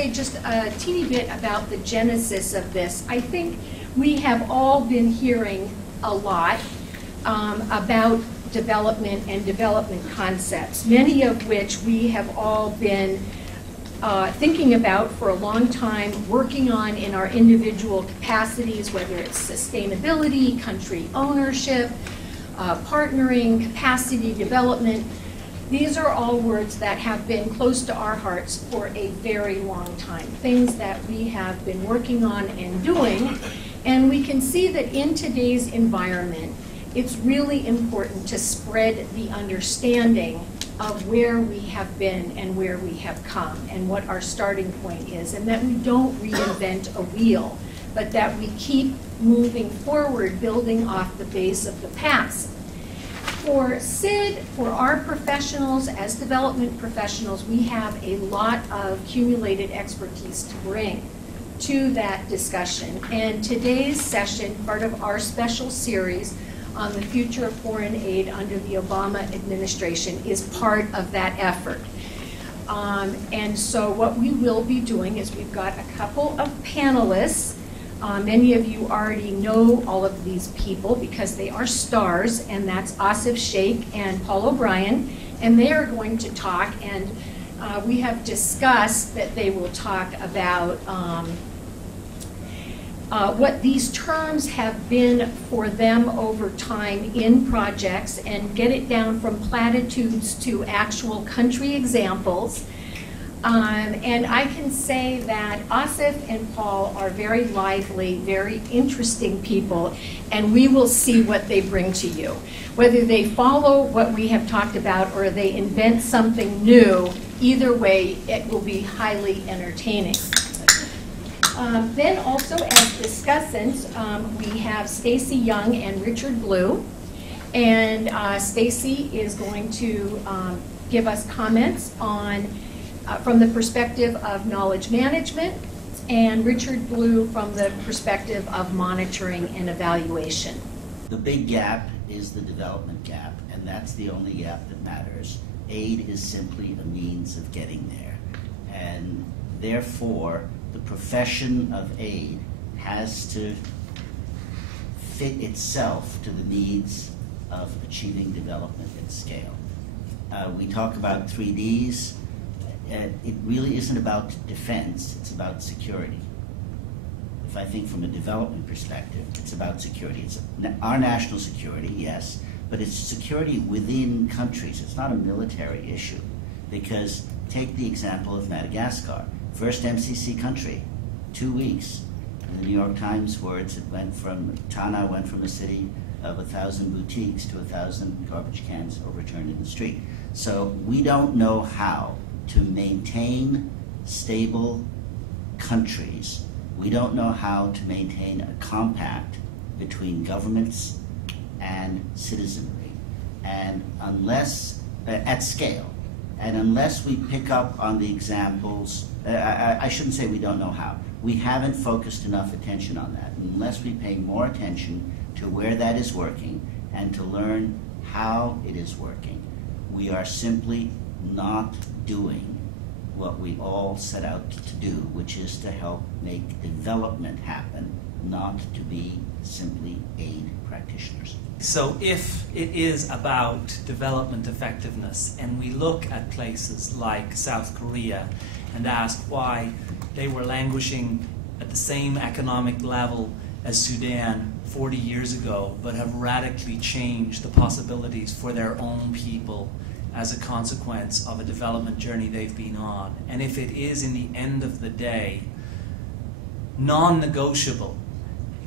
say just a teeny bit about the genesis of this. I think we have all been hearing a lot about development and development concepts, many of which we have all been thinking about for a long time, working on in our individual capacities, whether it's sustainability, country ownership, partnering, capacity development. These are all words that have been close to our hearts for a very long time, things that we have been working on and doing. And we can see that in today's environment, it's really important to spread the understanding of where we have been and where we have come and what our starting point is, and that we don't reinvent a wheel, but that we keep moving forward, building off the base of the past. For SID, for our professionals as development professionals, we have a lot of accumulated expertise to bring to that discussion. And today's session, part of our special series on the future of foreign aid under the Obama administration, is part of that effort. And so what we will be doing is we've got a couple of panelists. Many of you already know all of these people because they are stars, and that's Aif Shaikh and Paul O'Brien, and they are going to talk, and we have discussed that they will talk about what these terms have been for them over time in projects and get it down from platitudes to actual country examples. And I can say that Aif and Paul are very lively, very interesting people, and we will see what they bring to you. Whether they follow what we have talked about or they invent something new, either way, it will be highly entertaining. Then also as discussants, we have Stacey Young and Richard Blue. And Stacey is going to give us comments on from the perspective of knowledge management, and Richard Blue from the perspective of monitoring and evaluation. The big gap is the development gap, and that's the only gap that matters. Aid is simply a means of getting there. And therefore, the profession of aid has to fit itself to the needs of achieving development at scale. We talk about 3Ds. It really isn't about defense, it's about security. If I think from a development perspective, it's about security. It's our national security, yes, but it's security within countries. It's not a military issue, because take the example of Madagascar. First MCC country, 2 weeks. In the New York Times words, Tana went from a city of 1,000 boutiques to 1,000 garbage cans overturned in the street. So we don't know how to maintain stable countries. We don't know how to maintain a compact between governments and citizenry, and unless, at scale. And unless we pick up on the examples, I shouldn't say we don't know how. We haven't focused enough attention on that. Unless we pay more attention to where that is working and to learn how it is working, we are simply not doing what we all set out to do, which is to help make development happen, not to be simply aid practitioners. So if it is about development effectiveness, and we look at places like South Korea and ask why they were languishing at the same economic level as Sudan 40 years ago, but have radically changed the possibilities for their own people as a consequence of a development journey they've been on. And if it is, in the end of the day, non-negotiable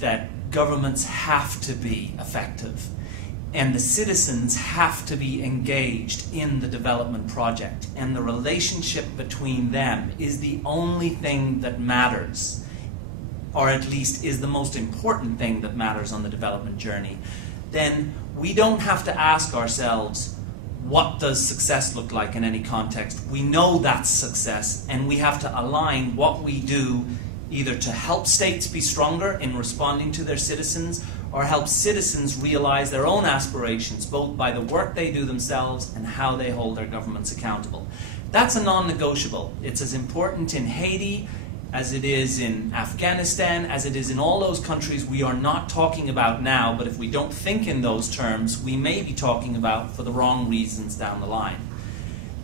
that governments have to be effective and the citizens have to be engaged in the development project, and the relationship between them is the only thing that matters, or at least is the most important thing that matters on the development journey, then we don't have to ask ourselves, what does success look like in any context? We know that's success, and we have to align what we do either to help states be stronger in responding to their citizens, or help citizens realize their own aspirations, both by the work they do themselves and how they hold their governments accountable. That's a non-negotiable. It's as important in Haiti as it is in Afghanistan, as it is in all those countries we are not talking about now, but if we don't think in those terms, we may be talking about for the wrong reasons down the line.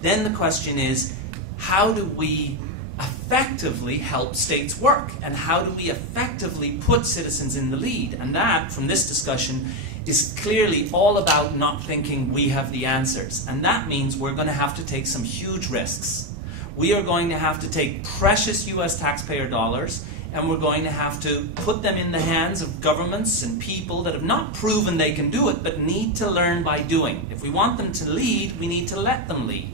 Then the question is, how do we effectively help states work? And how do we effectively put citizens in the lead? And that, from this discussion, is clearly all about not thinking we have the answers. And that means we're going to have to take some huge risks. We are going to have to take precious US taxpayer dollars, and we're going to have to put them in the hands of governments and people that have not proven they can do it, but need to learn by doing. If we want them to lead, we need to let them lead.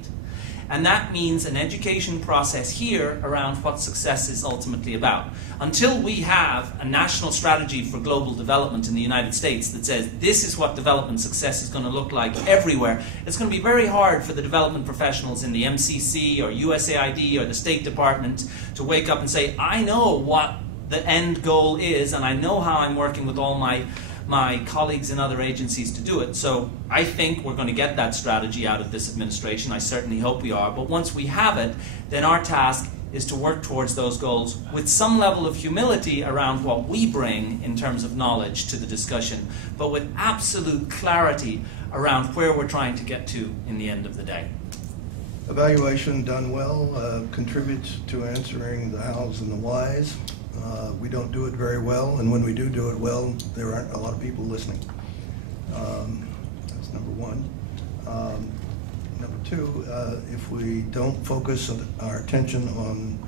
And that means an education process here around what success is ultimately about. Until we have a national strategy for global development in the United States that says this is what development success is going to look like everywhere, it's going to be very hard for the development professionals in the MCC or USAID or the State Department to wake up and say, I know what the end goal is, and I know how I'm working with all my colleagues in other agencies to do it. So I think we're going to get that strategy out of this administration. I certainly hope we are. But once we have it, then our task is to work towards those goals with some level of humility around what we bring in terms of knowledge to the discussion, but with absolute clarity around where we're trying to get to in the end of the day. Evaluation done well contributes to answering the hows and the whys. We don't do it very well, and when we do it well, there aren't a lot of people listening. That's number one. Number two, if we don't focus our attention on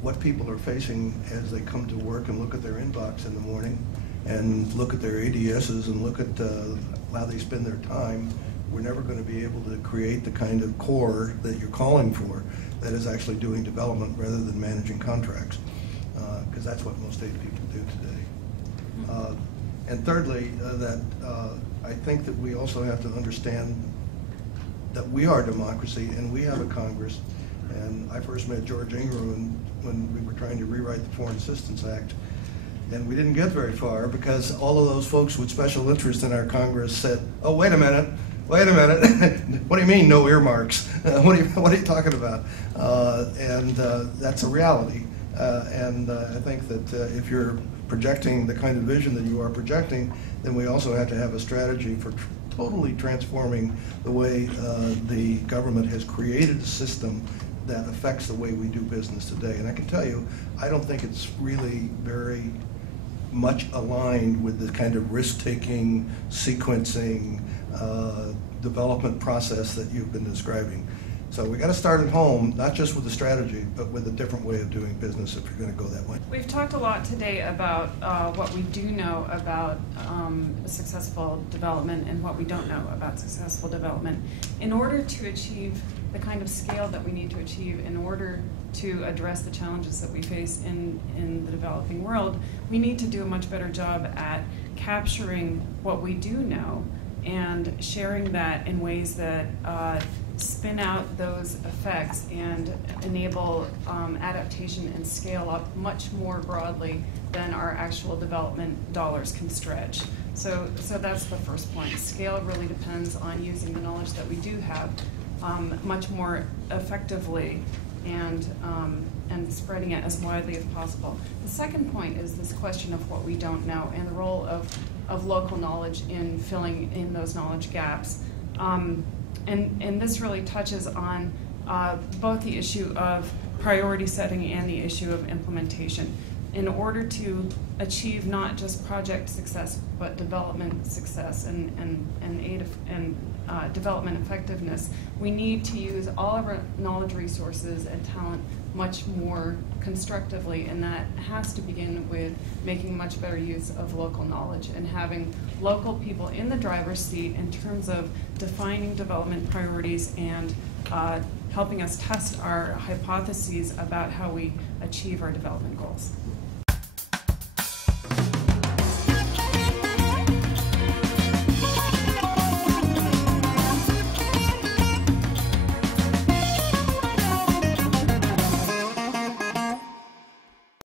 what people are facing as they come to work and look at their inbox in the morning and look at their ADSs and look at how they spend their time, we're never going to be able to create the kind of core that you're calling for that is actually doing development rather than managing contracts. Because that's what most aid people do today. And thirdly, I think that we also have to understand that we are a democracy and we have a Congress. And I first met George Ingram when we were trying to rewrite the Foreign Assistance Act. And we didn't get very far because all of those folks with special interest in our Congress said, oh, wait a minute. What do you mean no earmarks? What are you talking about? That's a reality. I think that if you're projecting the kind of vision that you are projecting, then we also have to have a strategy for totally transforming the way the government has created a system that affects the way we do business today. And I can tell you, I don't think it's really very much aligned with the kind of risk-taking, sequencing, development process that you've been describing. So we got to start at home, not just with the strategy, but with a different way of doing business if you're going to go that way. We've talked a lot today about what we do know about successful development and what we don't know about successful development. In order to achieve the kind of scale that we need to achieve in order to address the challenges that we face in the developing world, we need to do a much better job at capturing what we do know and sharing that in ways that spin out those effects and enable adaptation and scale up much more broadly than our actual development dollars can stretch. So that's the first point. Scale really depends on using the knowledge that we do have much more effectively and spreading it as widely as possible. The second point is this question of what we don't know and the role of local knowledge in filling in those knowledge gaps. And this really touches on both the issue of priority setting and the issue of implementation. In order to achieve not just project success, but development success and development effectiveness, we need to use all of our knowledge resources and talent much more constructively, and that has to begin with making much better use of local knowledge and having local people in the driver's seat in terms of defining development priorities and helping us test our hypotheses about how we achieve our development goals.